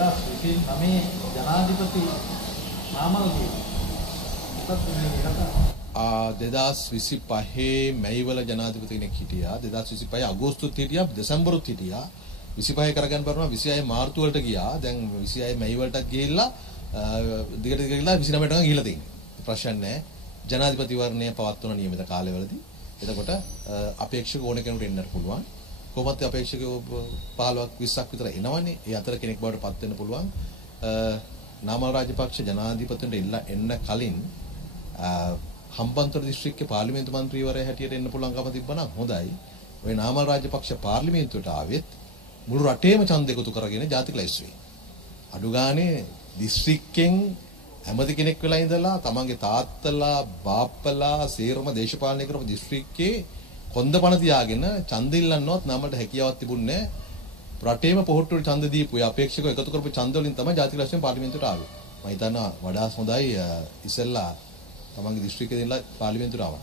2029 ජනාධිපති නාමල්ගේ 2025 මැයිවල ජනාධිපති කෙනෙක් හිටියා. 2025 අගෝස්තුත් හිටියා, දෙසැම්බරුත් හිටියා. 25 කරගන්න බැරුණා, 26 මාර්තු වලට ගියා. දැන් 26 මැයි වලටත් ගිහිල්ලා දිගට ගිහිල්ලා 29ට ගිහිල්ලා තියෙනවා. ප්‍රශ්න නැහැ. ජනාධිපතිවරණය පවත්වන නියමිත කාලවලදී. එතකොට අපේක්ෂක ඕන කෙනෙකුට එන්නත් පුළුවන්. කොහොමද අපේක්ෂකයෝ 15ක් 20ක් විතර එනවනේ. ඒ අතර කෙනෙක් බවට පත් වෙන්න පුළුවන්. නාමල් රාජපක්ෂ ජනාධිපතිතුමන්ට එන්න කලින් හම්බන්තොට දිස්ත්‍රික්කයේ පාර්ලිමේන්තු මන්ත්‍රීවරයා හැටියට එන්න පුළුවන්කම තිබ්බනම් හොඳයි. ඔය නාමල් රාජපක්ෂ පාර්ලිමේන්තුවට ආවෙත් මුළු රටේම ඡන්ද එකතු කරගෙන ජාතික ලැයිස්තු වෙයි. අඩු ගානේ දිස්ත්‍රික්කෙන් ඇමති කෙනෙක් වෙලා ඉඳලා තමන්ගේ තාත්තලා බාප්පලා සේරම දේශපාලනය කරපු දිස්ත්‍රික්කේ කොන්දපණ තියාගෙන ඡන්ද ඉල්ලන්නවත් නමට හැකියාවක් තිබුණේ නැහැ. රටේම පොහොට්ටුවට ඡන්ද දීපු ඒ අපේක්ෂකව එකතු කරපු ඡන්ද වලින් තමයි ජාතික ලැයිස්තුවෙන් පාර්ලිමේන්තුවට ආවේ. මම හිතනවා වඩා හොඳයි ඉස්සෙල්ලා තමන්ගේ දිස්ත්‍රික්කේ ඉඳලා පාර්ලිමේන්තුවට ආවා.